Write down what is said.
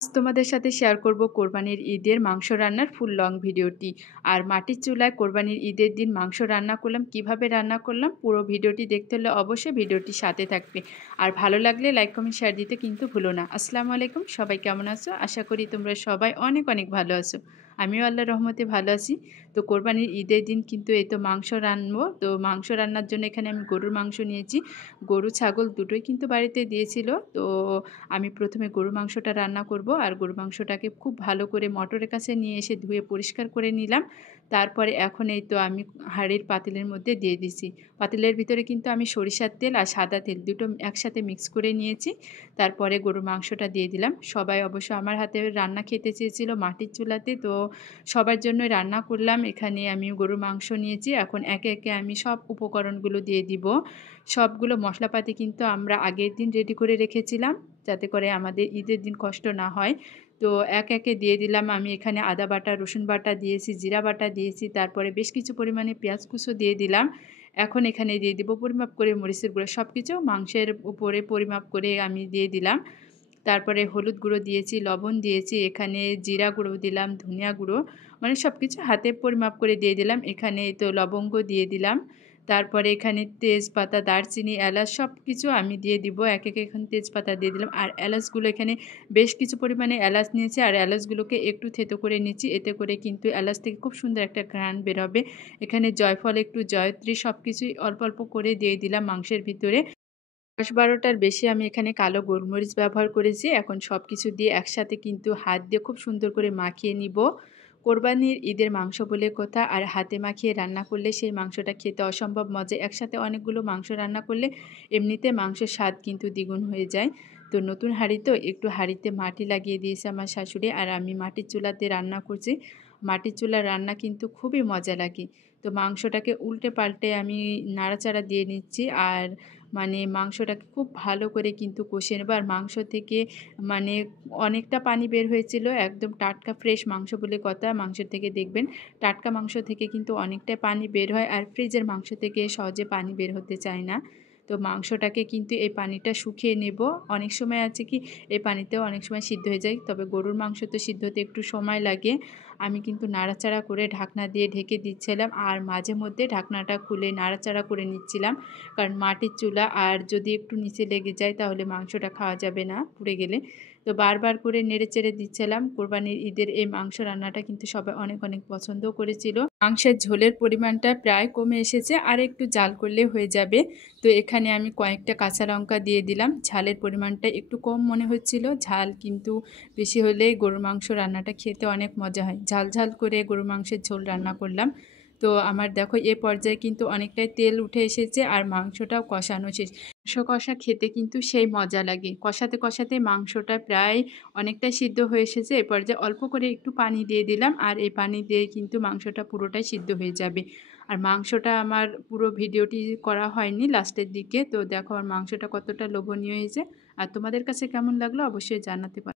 আজ তোমাদের সাথে শেয়ার করব কোরবানির ঈদের মাংস রান্নার ফুল লং ভিডিওটি। আর মাটির চুলায় কোরবানির ঈদের দিন মাংস রান্না করলাম, কিভাবে রান্না করলাম পুরো ভিডিওটি দেখতে হলে অবশ্যই ভিডিওটি সাথে থাকবে। আর ভালো লাগলে লাইক কমেন্ট শেয়ার দিতে কিন্তু ভুলো না। আসসালামু আলাইকুম, সবাই কেমন আছো? আশা করি তোমরা সবাই অনেক অনেক ভালো আছো। আমিও আল্লাহর রহমতে ভালো আছি। তো কোরবানির ঈদের দিন কিন্তু এই তো মাংস রান্নবো। তো মাংস রান্নার জন্য এখানে আমি গরুর মাংস নিয়েছি। গরু ছাগল দুটোই কিন্তু বাড়িতে দিয়েছিল। তো আমি প্রথমে গরু মাংসটা রান্না করব। আর গরু মাংসটাকে খুব ভালো করে মটরের কাছে নিয়ে এসে ধুয়ে পরিষ্কার করে নিলাম। তারপরে এখন এই তো আমি হাঁড়ির পাতিলের মধ্যে দিয়ে দিছি। পাতিলের ভিতরে কিন্তু আমি সরিষার তেল আর সাদা তেল দুটো একসাথে মিক্স করে নিয়েছি। তারপরে গরুর মাংসটা দিয়ে দিলাম। সবাই অবশ্য আমার হাতে রান্না খেতে চেয়েছিল মাটির চুলাতে, তো সবার জন্য রান্না করলাম। এখানে আমি গরুর মাংস নিয়েছি, এখন একে একে আমি সব উপকরণগুলো দিয়ে দিব। সবগুলো মশলাপাতি কিন্তু আমরা আগের দিন রেডি করে রেখেছিলাম, যাতে করে আমাদের ঈদের দিন কষ্ট না হয়। তো এক একে দিয়ে দিলাম। আমি এখানে আদা বাটা, রসুন বাটা দিয়েছি, জিরা বাটা দিয়েছি, তারপরে বেশ কিছু পরিমাণে পেঁয়াজ কুচো দিয়ে দিলাম। এখন এখানে দিয়ে দিব পরিমাপ করে মরিচের গুঁড়ো, সব কিছু মাংসের উপরে পরিমাপ করে আমি দিয়ে দিলাম। তারপরে হলুদ গুঁড়ো দিয়েছি, লবণ দিয়েছি, এখানে জিরা গুঁড়ো দিলাম, ধনিয়া গুঁড়ো, মানে সব কিছু হাতে পরিমাপ করে দিয়ে দিলাম। এখানে তো লবঙ্গ দিয়ে দিলাম। তারপরে এখানে তেজপাতা, দারচিনি, এলাচ সব কিছু আমি দিয়ে দিব। এক এক এখানে তেজপাতা দিয়ে দিলাম। আর এলাচগুলো এখানে বেশ কিছু পরিমাণে এলাচ নিয়েছি, আর এলাচগুলোকে একটু থেতো করে নিচ্ছি। এতে করে কিন্তু এলাচ থেকে খুব সুন্দর একটা ঘ্রাণ বের হবে। এখানে জয়ফল, একটু জয়ত্রী, সব কিছুই অল্প অল্প করে দিয়ে দিলাম মাংসের ভিতরে। ১০-১২টার বেশি আমি এখানে কালো গোলমরিচ ব্যবহার করেছি। এখন সব কিছু দিয়ে একসাথে কিন্তু হাত দিয়ে খুব সুন্দর করে মাখিয়ে নিব। কোরবানির ঈদের মাংস বলে কথা, আর হাতে মাখিয়ে রান্না করলে সেই মাংসটা খেতে অসম্ভব মজা। একসাথে অনেকগুলো মাংস রান্না করলে এমনিতে মাংসের স্বাদ কিন্তু দ্বিগুণ হয়ে যায়। তো নতুন হাঁড়ি তো একটু হাঁড়িতে মাটি লাগিয়ে দিয়েছে আমার শাশুড়ি, আর আমি মাটির চুলাতে রান্না করছি। মাটির চুলার রান্না কিন্তু খুবই মজা লাগে। তো মাংসটাকে উল্টে পাল্টে আমি নাড়াচাড়া দিয়ে নিচ্ছি। আর মানে মাংসটাকে খুব ভালো করে কিন্তু কষিয়ে নেব। আর মাংস থেকে মানে অনেকটা পানি বের হয়েছিল, একদম টাটকা ফ্রেশ মাংস বলে কথা। মাংস থেকে দেখবেন টাটকা মাংস থেকে কিন্তু অনেকটাই পানি বের হয়, আর ফ্রিজের মাংস থেকে সহজে পানি বের হতে চায় না। তো মাংসটাকে কিন্তু এই পানিটা শুকিয়ে নেব। অনেক সময় আছে কি এই পানিতেও অনেক সময় সিদ্ধ হয়ে যায়, তবে গরুর মাংস তো সিদ্ধ হতে একটু সময় লাগে। আমি কিন্তু নাড়াচাড়া করে ঢাকনা দিয়ে ঢেকে দিচ্ছিলাম, আর মাঝে মধ্যে ঢাকনাটা খুলে নাড়াচাড়া করে নিচ্ছিলাম। কারণ মাটির চুলা, আর যদি একটু নিচে লেগে যায় তাহলে মাংসটা খাওয়া যাবে না পুড়ে গেলে। তো বারবার করে নেড়ে চেড়ে দিচ্ছিলাম। কোরবানির ঈদের এই মাংস রান্নাটা কিন্তু সবাই অনেক অনেক পছন্দও করেছিল। মাংসের ঝোলের পরিমাণটা প্রায় কমে এসেছে, আর একটু জাল করলে হয়ে যাবে। তো এখানে আমি কয়েকটা কাঁচা লঙ্কা দিয়ে দিলাম। ঝালের পরিমাণটা একটু কম মনে হচ্ছিল, ঝাল কিন্তু বেশি হলে গরুর মাংস রান্নাটা খেতে অনেক মজা হয়। ঝাল ঝাল করে গরুর মাংসের ঝোল রান্না করলাম। তো আমার দেখো এ পর্যায়ে কিন্তু অনেকটাই তেল উঠে এসেছে, আর মাংসটাও কষানো শেষ। মাংস কষা খেতে কিন্তু সেই মজা লাগে। কষাতে কষাতে মাংসটা প্রায় অনেকটাই সিদ্ধ হয়ে এসেছে। এ পর্যায়ে অল্প করে একটু পানি দিয়ে দিলাম, আর এই পানি দিয়ে কিন্তু মাংসটা পুরোটাই সিদ্ধ হয়ে যাবে। আর মাংসটা আমার পুরো ভিডিওটি করা হয়নি লাস্টের দিকে। তো দেখো আমার মাংসটা কতটা লোভনীয় হয়েছে। আর তোমাদের কাছে কেমন লাগলো অবশ্যই জানাতে পারো।